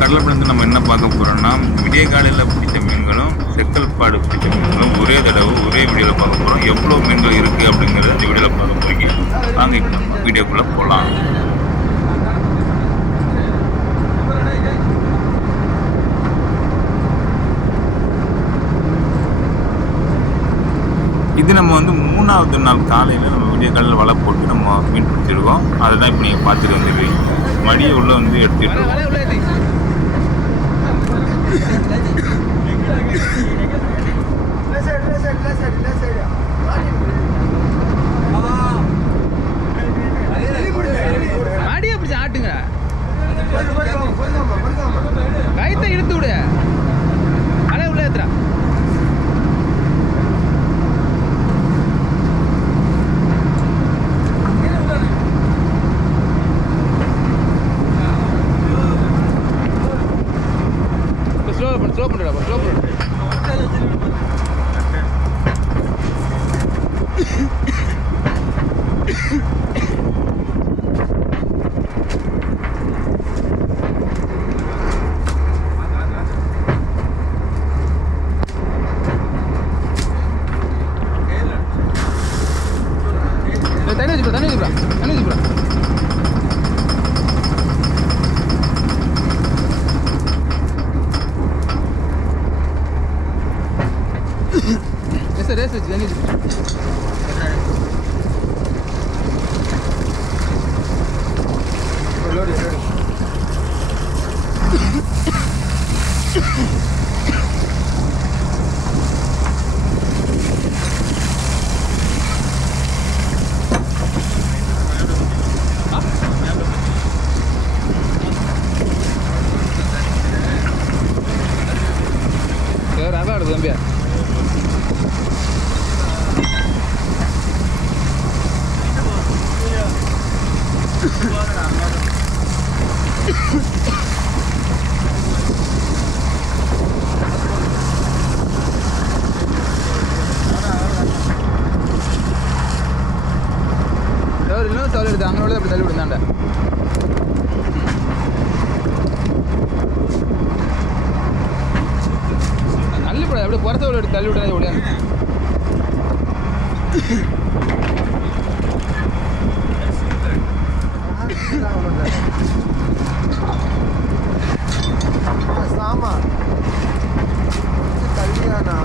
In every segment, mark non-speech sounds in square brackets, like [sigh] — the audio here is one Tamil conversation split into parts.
கடலப்படத்தில் நம்ம என்ன பார்க்க போகிறோம்னா விடிய காலையில் பிடிச்ச மீன்களும் செக்கல் பாடு பிடிச்ச மீன்களும் ஒரே தடவை ஒரே வீடியோவில் பார்க்க போகிறோம் எவ்வளோ மீன்கள் இருக்குது அப்படிங்கிறத இந்த வீடியோவில் பார்க்க போகிறீங்க வாங்க இப்போ நம்ம வீடியோக்குள்ளே போகலாம் இது நம்ம வந்து மூணாவது நாள் காலையில் நம்ம விடிய காலையில் வலை போட்டு நம்ம மீன் பிடிச்சிருக்கோம். அதை தான் இப்போ நீங்கள் பார்த்துட்டு வந்துருக்கீங்க மடியை உள்ளே வந்து எடுத்துகிட்டு இருக்கோம். Left side, left side, left side, left side. பண்ணு sir, yes, sir. Yes, sir. Load it, load it. இன்னும் தள்ளி எடுத்து அங்கே அப்படி தள்ளி விடுந்தாண்ட. தள்ளிப்படாது எப்படி புறத்த விட எடுத்து தள்ளி விடாது ஓடியாந்து. சாமா கல்யாணா கல்யாணம்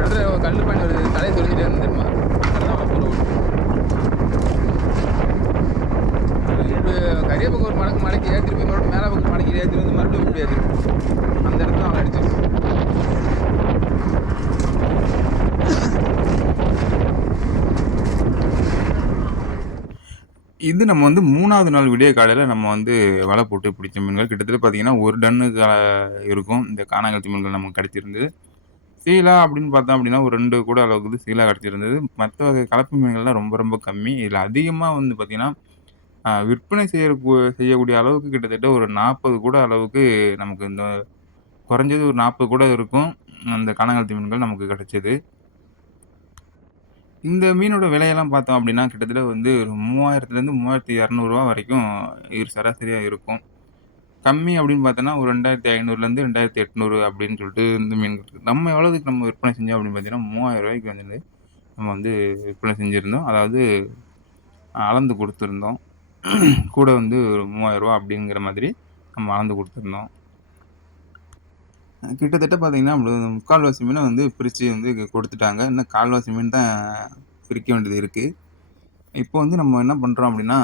இடத்துல கல் பண்ணி ஒரு தலையை சொல்லிக்கிட்டே இருந்துருமா கரிய ஒரு மடக்கு மடக்கி ஏற்றிருப்பி மறுபடியும் மேலே பக்கம் மடக்கி ஏற்றி வந்து மறுபடியும் இப்படி ஏற்றிருப்போம் அந்த இடத்துல அவன் அடிச்சிருப்போம் இது நம்ம வந்து மூணாவது நாள் விடிய காலையில் நம்ம வந்து வலை போட்டு பிடிச்ச மீன்கள். கிட்டத்தட்ட பார்த்தீங்கன்னா ஒரு டன்னு இருக்கும். இந்த காணாங்கழுத்தி மீன்கள் நமக்கு கிடச்சிருந்தது. சீலா அப்படின்னு பார்த்தோம் அப்படின்னா, ஒரு ரெண்டு கூட அளவுக்கு சீலா கிடச்சிருந்தது மற்ற வகை கலப்பு மீன்கள்லாம் ரொம்ப ரொம்ப கம்மி. இதில் அதிகமாக வந்து பார்த்திங்கன்னா விற்பனை செய்ய செய்யக்கூடிய அளவுக்கு கிட்டத்தட்ட ஒரு 40 கூட அளவுக்கு நமக்கு இந்த குறைஞ்சது ஒரு 40 கூட இருக்கும். அந்த கானாங்கெளுத்தி மீன்கள் நமக்கு கிடச்சிது இந்த மீனோட விலையெல்லாம் பார்த்தோம் அப்படின்னா, கிட்டத்தட்ட வந்து ஒரு மூவாயிரத்துலேருந்து மூவாயிரத்தி இரநூறுவா வரைக்கும் இது சராசரியாக இருக்கும். கம்மி அப்படின்னு பார்த்தோன்னா, ஒரு 2500லேருந்து 2800 அப்படின்னு சொல்லிட்டு இந்த மீன் நம்ம எவ்வளோதுக்கு நம்ம விற்பனை செஞ்சோம் அப்படின்னு பார்த்தீங்கன்னா, மூவாயிரம் ரூபாய்க்கு வந்து நம்ம வந்து விற்பனை செஞ்சுருந்தோம். அதாவது அளந்து கொடுத்துருந்தோம். கூட வந்து ஒரு மூவாயிரரூவா அப்படிங்கிற மாதிரி நம்ம அளந்து கொடுத்துருந்தோம். கிட்டத்தட்ட பார்த்தீங்கன்னா, நம்மளுக்கு முக்கால்வாசி மீனை வந்து பிரித்து வந்து கொடுத்துட்டாங்க. இன்னும் 1/4வாசி மீன் தான் பிரிக்க வேண்டியது இருக்குது இப்போ வந்து நம்ம என்ன பண்ணுறோம் அப்படின்னா,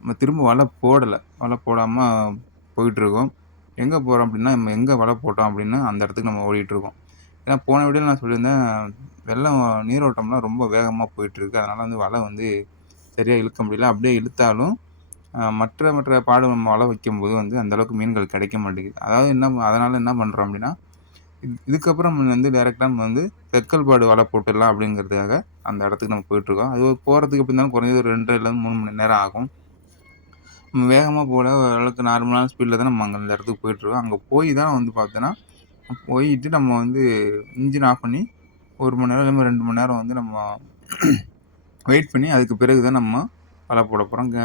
நம்ம திரும்ப வலை போடலை. வலை போடாமல் போயிட்டுருக்கோம். எங்கே போகிறோம் அப்படின்னா, நம்ம எங்கே வலை போட்டோம் அப்படின்னு அந்த இடத்துக்கு நம்ம ஓடிட்டுருக்கோம். ஏன்னா போன வீடியோல நான் சொல்லியிருந்தேன், வெள்ளம் நீரோட்டம்லாம் ரொம்ப வேகமாக போயிட்டுருக்கு. அதனால் வந்து வலை வந்து சரியாக இழுக்க முடியல. அப்படியே இழுத்தாலும் மற்ற மற்ற பாடு நம்ம வலை வைக்கும்போது வந்து அந்தளவுக்கு மீன்கள் கிடைக்க மாட்டேங்குது. அதாவது என்ன அதனால் என்ன பண்ணுறோம் அப்படின்னா, இது இதுக்கப்புறம் வந்து டேரெக்டாக நம்ம வந்து செக்கல் பாடு வலை போட்டுடலாம் அப்படிங்கிறதுக்காக அந்த இடத்துக்கு நம்ம போயிட்டுருக்கோம். அது போகிறதுக்கு எப்படி இருந்தாலும் குறைஞ்சது ஒரு 2 1/2லேருந்து 3 மணி நேரம் ஆகும். வேகமாக போகல ஓரளவுக்கு நார்மலான ஸ்பீடில் தான் நம்ம அங்கே அந்த இடத்துக்கு போயிட்டுருக்கோம். அங்கே போய் தான் வந்து பார்த்தோன்னா, போயிட்டு நம்ம வந்து இன்ஜின் ஆஃப் பண்ணி ஒரு மணி நேரம் இல்லாமல் ரெண்டு மணி நேரம் வந்து நம்ம [clears throat] வெயிட் பண்ணி அதுக்கு பிறகு தான் நம்ம வலை போட போகிறோம் க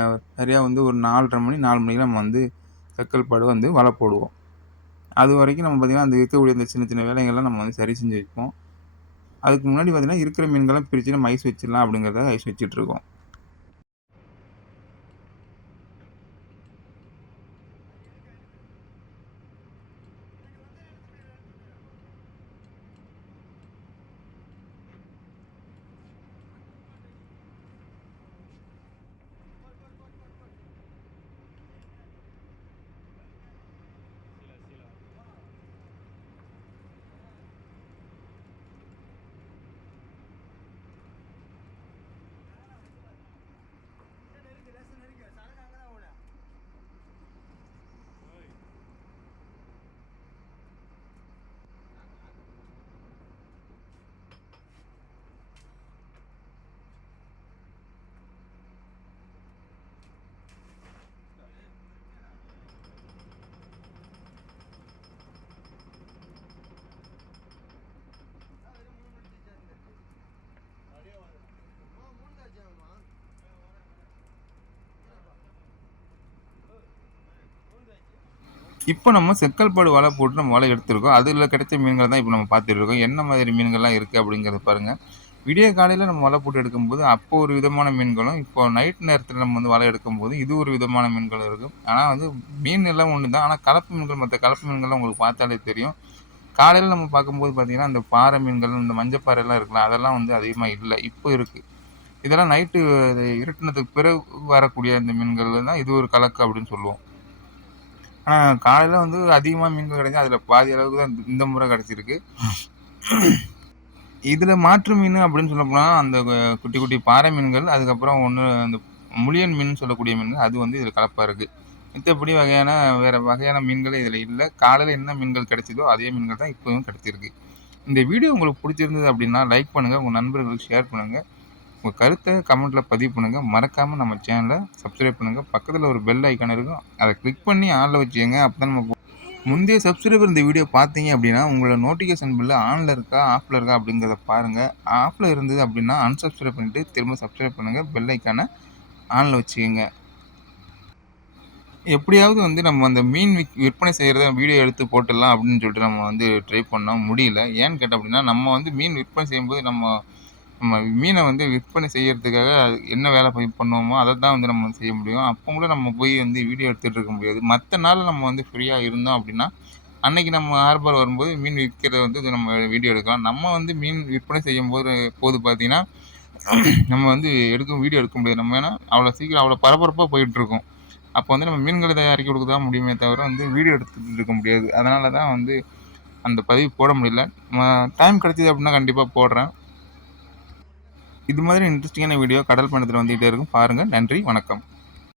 வந்து ஒரு 4:30 மணி நாலு மணிக்கு நம்ம வந்து சக்கல் பாடு வந்து வலை போடுவோம். அது வரைக்கும் நம்ம பார்த்தீங்கன்னா, அந்த இருக்கக்கூடிய அந்த சின்ன சின்ன வேலைகள்லாம் நம்ம வந்து சரி செஞ்சு வைப்போம். அதுக்கு முன்னாடி பார்த்திங்கன்னா இருக்கிற மீன்கள்லாம் பிரித்து நம்ம ஐஸ் வச்சிடலாம் அப்படிங்கிறத ஐஸ் வச்சுட்ருக்கோம் இப்போ நம்ம செக்கல்பாடு வலை போட்டு நம்ம வலை எடுத்திருக்கோம். அதில் கிடைச்ச மீன்கள் தான் இப்போ நம்ம பார்த்துட்டு இருக்கோம். என்ன மாதிரி மீன்கள்லாம் இருக்குது அப்படிங்கிறத பாருங்கள் விடிய காலையில் நம்ம வலை போட்டு எடுக்கும்போது, அப்போ ஒரு விதமான மீன்களும், இப்போ நைட் நேரத்தில் நம்ம வந்து வலை எடுக்கும்போது, இது ஒரு விதமான மீன்களும் இருக்கும். ஆனால் வந்து மீன் எல்லாம் ஒன்று தான். ஆனால் கலப்பு மீன்கள் மற்ற கலப்பு மீன்கள்லாம் உங்களுக்கு பார்த்தாலே தெரியும். காலையில் நம்ம பார்க்கும்போது பார்த்திங்கன்னா அந்த பாறை மீன்கள், இந்த மஞ்சப்பாறைலாம் இருக்கலாம் அதெல்லாம் வந்து அதிகமாக இல்லை இப்போ இருக்குது இதெல்லாம் நைட்டு இருட்டினத்துக்கு பிறகு வரக்கூடிய இந்த மீன்கள் தான் இது ஒரு கலக்கு அப்படின்னு சொல்லுவோம். காலையில் வந்து அதிகமாக மீன்கள் கிடைச்சி அதில் பாதி அளவுக்கு தான் இந்த முறை கிடச்சிருக்கு. இதில் மாற்று மீன் அப்படின்னு சொல்லப்போனால் அந்த குட்டி குட்டி பாறை மீன்கள், அதுக்கப்புறம் ஒன்று அந்த முளியன் மீன் சொல்லக்கூடிய மீன்கள், அது வந்து இதில் கலப்பாக இருக்குது மித்தபடி வகையான வேறு வகையான மீன்களே இதில் இல்லை. காலையில் என்ன மீன்கள் கிடைச்சதோ, அதே மீன்கள் தான் இப்போவும் கிடைச்சிருக்கு. இந்த வீடியோ உங்களுக்கு பிடிச்சிருந்தது அப்படின்னா, லைக் பண்ணுங்கள் உங்கள் நண்பர்களுக்கு ஷேர் பண்ணுங்கள் உங்கள் கருத்தை கமெண்ட்டில் பதிவு பண்ணுங்கள் மறக்காமல் நம்ம சேனலை சப்ஸ்கிரைப் பண்ணுங்க. பக்கத்தில் ஒரு பெல் ஐக்கான் இருக்கும். அதை கிளிக் பண்ணி ஆளில் வச்சுக்கோங்க அப்போ தான் நம்ம முந்தைய சப்ஸ்கிரைபர் இந்த வீடியோ பார்த்தீங்க அப்படின்னா, உங்களோட நோட்டிஃபிகேஷன் பில்லு ஆனில் இருக்கா, ஆஃபில் இருக்கா அப்படிங்கிறத பாருங்கள் ஆஃபில் இருந்தது அப்படின்னா, அன்சப்ஸ்கிரைப் பண்ணிட்டு திரும்ப சப்ஸ்கிரைப் பண்ணுங்கள் பெல் ஐக்கானை ஆனில் வச்சுக்கோங்க எப்படியாவது வந்து நம்ம அந்த மீன் விக் விற்பனை செய்கிறத வீடியோ எடுத்து போட்டுடலாம் அப்படின்னு சொல்லிட்டு நம்ம வந்து ட்ரை பண்ணோம். முடியல. ஏன்னு கேட்டோம் அப்படின்னா, நம்ம வந்து மீன் விற்பனை செய்யும்போது நம்ம நம்ம மீனை வந்து விற்பனை செய்கிறதுக்காக அது என்ன வேலை போய் பண்ணுவோமோ, அதை தான் வந்து நம்ம செய்ய முடியும். அப்போ கூட நம்ம போய் வந்து வீடியோ எடுத்துகிட்டு இருக்க முடியாது. மற்ற நாள் நம்ம வந்து ஃப்ரீயாக இருந்தோம் அப்படின்னா, அன்னைக்கு நம்ம ஹார்பர் வரும்போது மீன் விற்கிறத வந்து நம்ம வீடியோ எடுக்கலாம். நம்ம வந்து மீன் விற்பனை செய்யும்போது போது பார்த்திங்கன்னா நம்ம வந்து எடுக்க வீடியோ எடுக்க முடியாது. நம்ம ஏன்னா, அவ்வளோ சீக்கிரம் அவ்வளோ பரபரப்பாக போயிட்டுருக்கோம் அப்போ வந்து நம்ம மீன்களை தயாரிக்க கொடுக்க தான் முடியுமே தவிர வந்து வீடியோ எடுத்துகிட்டு இருக்க முடியாது. அதனால தான் வந்து அந்த பதிவு போட முடியல. டைம் கிடைச்சது அப்படின்னா கண்டிப்பாக போடுறேன். இது மாதிரி இன்ட்ரெஸ்டிங்கான வீடியோ கடல் பயணத்தில் வந்துகிட்டே இருக்கும். பாருங்கள் நன்றி. வணக்கம்.